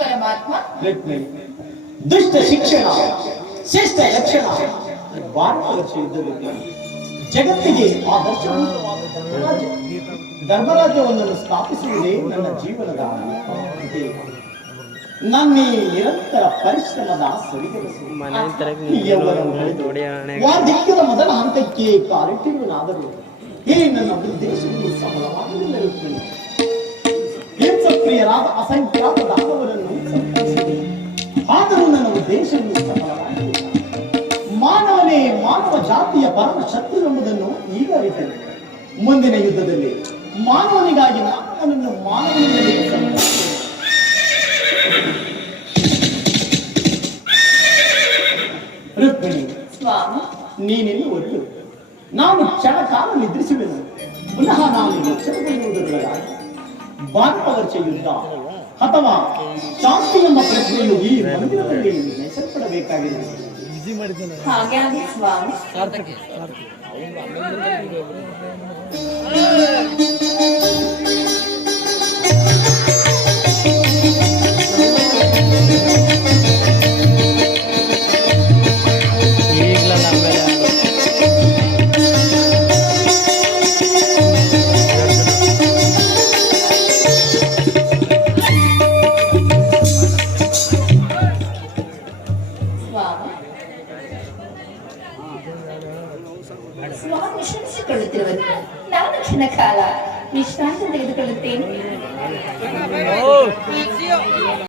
ಪರಮಾತ್ಮ ದುಷ್ಟ ಶಿಕ್ಷಣ ಶಿಷ್ಟ ಲಕ್ಷಣ ಭಾರತ ಯುದ್ಧದಲ್ಲಿ ಜಗತ್ತಿಗೆ ಆದರ್ಶಭೂತವಾದ ಧರ್ಮರಾಜ್ಯವೊಂದನ್ನು ಸ್ಥಾಪಿಸುವುದೇ ನನ್ನ ಜೀವನದ ಆದ್ಯತೆ. ನನ್ನ ನಿರಂತರ ಪರಿಶ್ರಮದ ವಾರ್ಧಕ್ಯದ ಮೊದಲ ಹಂತಕ್ಕೆ ಕಾಲಿಟ್ಟಿರುವನಾದರೂ ಈ ನನ್ನ ಉದ್ದೇಶವನ್ನು ಸಫಲವಾಗಲಿರುತ್ತೇನೆ. ಹಿಂಸಪ್ರಿಯರಾದ ಅಸಂಖ್ಯಾತ ದಾನವರನ್ನು ಸಂತರಿಸಿದೆ, ಆದರೂ ನನ್ನ ಉದ್ದೇಶವನ್ನು ಸಫಲವಾಗಲಿಲ್ಲ. ಮಾನವನೇ ಮಾನವ ಜಾತಿಯ ಪರಮ ಶತ್ರು ಎಂಬುದನ್ನು ಈಗ ಅರಿತೇನೆ. ಮುಂದಿನ ಯುದ್ಧದಲ್ಲಿ ಮಾನವನಿಗಾಗಿ ಮಾನವನನ್ನು ಮಾನವನಿಂದಲೇ ರುಕ್ಮಿಣಿ, ಸ್ವಾಮಿ, ನೀನಿನ್ನು ಒಟ್ಟು ನಾನು ಕ್ಷಣ ಕಾಲ ನಿದ್ರಿಸುವೆನು. ಪುನಃ ನಾನು ಎಚ್ಚರಗೊಳ್ಳುವುದರೊಳಗಾಗಿ ಭಾರತವರ್ಷ ಯುದ್ಧ ಅಥವಾ ಶಾಂತಿ ಎಂಬ ಪ್ರಶ್ನೆಯು ಈ ಮಂದಿರದಲ್ಲಿ ನಡೆಸಲ್ಪಡಬೇಕಾಗಿದೆ. ಹಾಗೆ ಆಗಲಿ ಸ್ವಾಮಿ. ಸ್ವಾಮಿ ಶ್ರಮಿಸಿಕೊಳ್ಳುತ್ತಿರುವರು. ನಾನು ಕ್ಷಣ ಕಾಲ ವಿಶ್ರಾಂತಿ ತೆಗೆದುಕೊಳ್ಳುತ್ತೇನೆ.